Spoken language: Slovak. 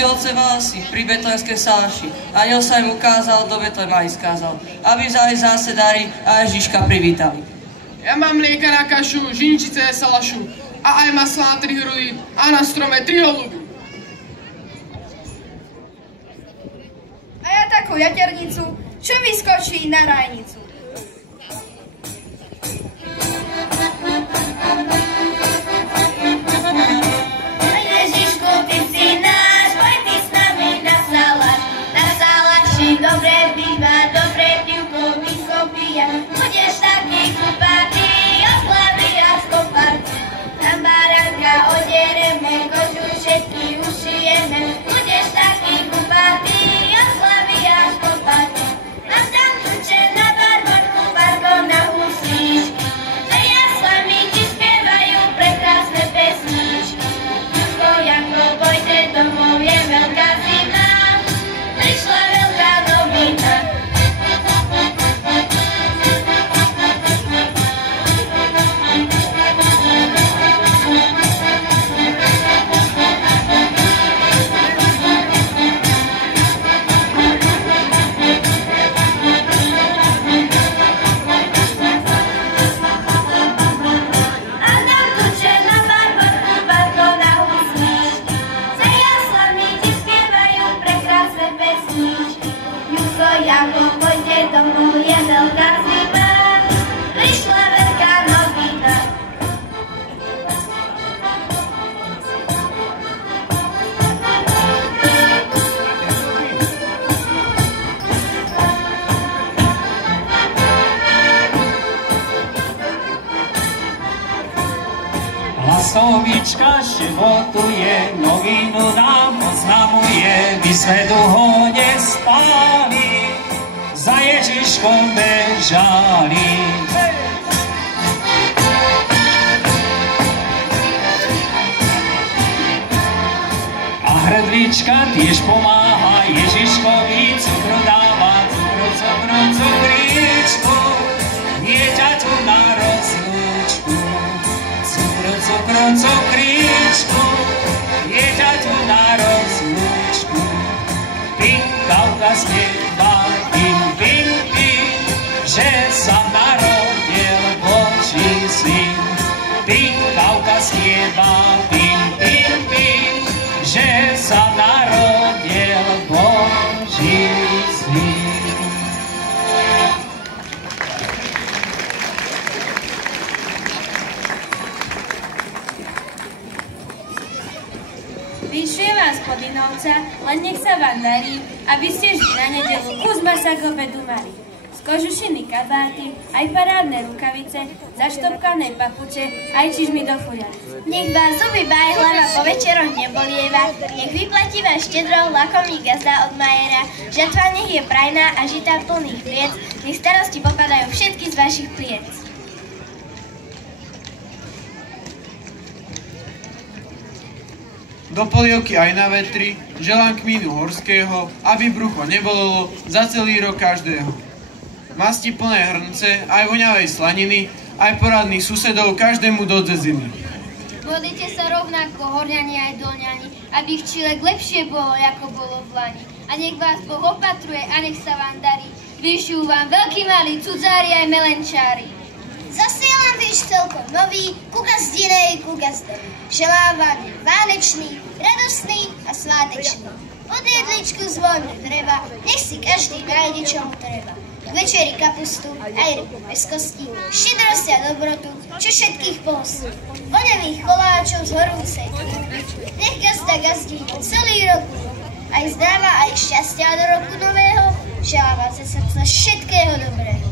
si oce vásy pri betlejskej sáši. Aniel sa im ukázal, do Betlema ich skázal, aby vzali zase dary a Ježiška privítali. Ja mám mlieka na kašu, žiničice a salašu, a aj masla na 3 hrudy a na strome 3 holuby. A ja takú jaternicu, čo vyskočí na rajnicu. Dobre býva, dobre pivko, vísko pija, budeš taký kupatý, oslavy a skoparty. Na baránka odereme, kožu všetky ušijeme, budeš taký kupatý, oslavy a skoparty. Mám tam kľúče na barborku, barkom na husličky, a jaslami ti spievajú prekrásne pesničky. Jusko, Janko, pojďte domov, je veľká zima, prišla veľká novina. Janko, pojďte domů, je veľká zima, prišla veľká novina. Lastovička šebotuje, novinu nám oznamuje, my sme dlho nespali, za Ježiškom bežali. A hrdlička tiež pomáha, Ježiškovi cukru dáva, cukričku, dieťaťu na rozlúčku. Cukričku, dieťaťu na rozlúčku. Pinkavka spieva, pim, že sa narodil Boží syn. Pinkavka spieva, pim, že sa narodil Boží syn. Vyšuje vás Podinovca, len nech sa vám darí, aby ste vždy na nedelu kus masa k obedu mali. Z kožušiny kabáty, aj parádne rukavice, zaštopkané papuče, aj čižmy do fuľavice. Nech vás zuby báj, hlava po večeroch nebolieva, nech vyplatí vás štedro lakomý gazda od Majera, žatva nech je prajná a žitá plných pliec, nech starosti popadajú všetky z vašich pliec. Do polievky aj na vetri, želám kmínu horského, aby brucho nebolelo za celý rok každého. Masti plné hrnce, aj voňavej slaniny, aj poradných susedov každému do dzeziny. Modlite sa rovnako, horňani aj dolňani, aby ich čilek lepšie bolo, ako bolo v lani. A nech vás Boh opatruje a nech sa vám darí. Vyšujú vám veľkí malí, cudzári aj melenčári. Zasielam výš celkom nový, ku gazdinej, ku gazdovi. Želám vám deň vánečný, radostný a svátečný. Od jedličku z voľného dreva, nech si každý nájde, čo mu treba. K večeri kapustu, aj rybu bez kostí, štedrosť a dobrotu, čo všetkých polostí. Voňavých koláčov z horúcej krúhy. Nech gazda gazdí celý rok, aj zdrava, aj šťastia do roku nového. Želám vám ze srdca všetkého dobrého.